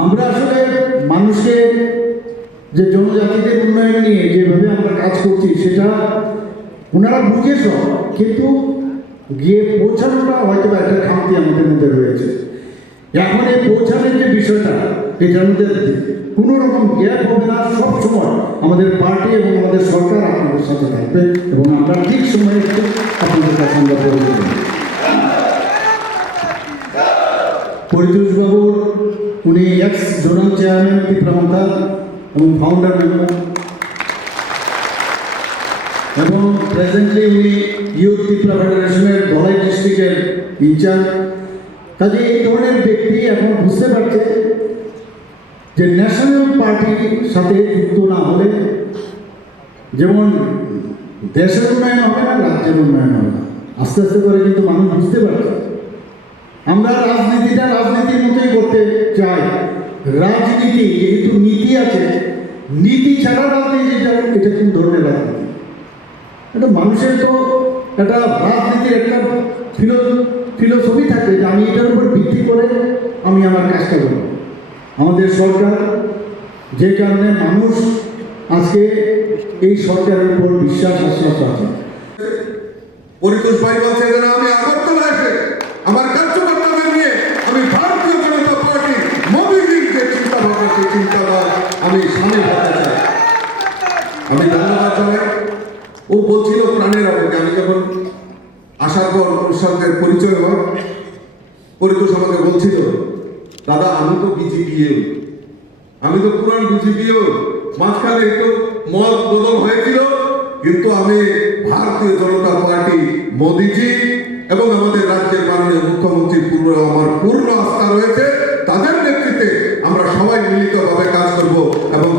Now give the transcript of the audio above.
আমরা আসলে মানুষকে যে জনজাতিদের উন্নয়ন নিয়ে যেভাবে আমরা কাজ করছি সেটা ওনারা বুঝে সব, কিন্তু গিয়ে পৌঁছানোটা হয়তো একটা খামতি আমাদের মধ্যে রয়েছে। এখন এই পৌঁছানোর যে বিষয়টা, এটার মধ্যে কোনো রকম গ্যাপ হবে না। সবসময় আমাদের পার্টি এবং আমাদের সরকার আপনাদের সাথে থাকবে এবং আমরা ঠিক সময়ে আপনাদের কাছে আমরা পৌঁছে দেব। পরিতোষ বাবুর উনি এক্স জোনাল চেয়ারম্যান ত্রিপুরা এবং ফাউন্ডার মেম্বার, এবং প্রেজেন্টলি উনি ইউথ ত্রিপুরা ফেডারেশনের ধলাই ডিস্ট্রিক্টের ইনচার্জ। কাজে এই ধরনের ব্যক্তি এখন বুঝতে পারছে যে ন্যাশনাল পার্টির সাথে যুক্ত না হলে যেমন দেশের উন্নয়ন হবে না, রাজ্যের উন্নয়ন হবে না। আস্তে আস্তে করে কিন্তু মানুষ বুঝতে পারছে আমরা রাজনীতিটা রাজনীতির মতোই করতে চাই। রাজনীতি যেহেতু নীতি আছে, নীতি ছাড়া রাজনীতিটা এটা কোন ধরনের রাজনীতি? এটা মানুষের তো একটা রাজনীতির একটা ফিলোসফি থাকে যে আমি এটার উপর ভিত্তি করে আমি আমার কাজটা করব। আমাদের সরকার, যে কারণে মানুষ আজকে এই সরকারের উপর বিশ্বাস আশ্বাস আছে। পরিতোষ ভাই বলছে যে আমি আগরতলা এসে আমার কার্যকর্তাদের নিয়ে আমি ভারতীয় জনতা পার্টি মোদীজির যে চিন্তা ভাবনা, সেই চিন্তাধারা আমি সামিল হতে চাই। আমি ধন্যবাদ জানাই। ও বলছিল প্রাণের অবকে। আমি যখন আসার পর ওর সঙ্গে পরিচয় হয়, পরিতোষ আমাকে বলছিল, দাদা আমি তো বিজেপিও, আমি তো পুরান বিজেপিও, মাঝখানে একটু মত বদল হয়েছিল, কিন্তু আমি ভারতীয় জনতা পার্টি মোদীজি এবং আমাদের রাজ্যের মাননীয় মুখ্যমন্ত্রীর আমার পূর্ণ আস্থা রয়েছে। তাদের নেতৃত্বে আমরা সবাই মিলিতভাবে কাজ করব এবং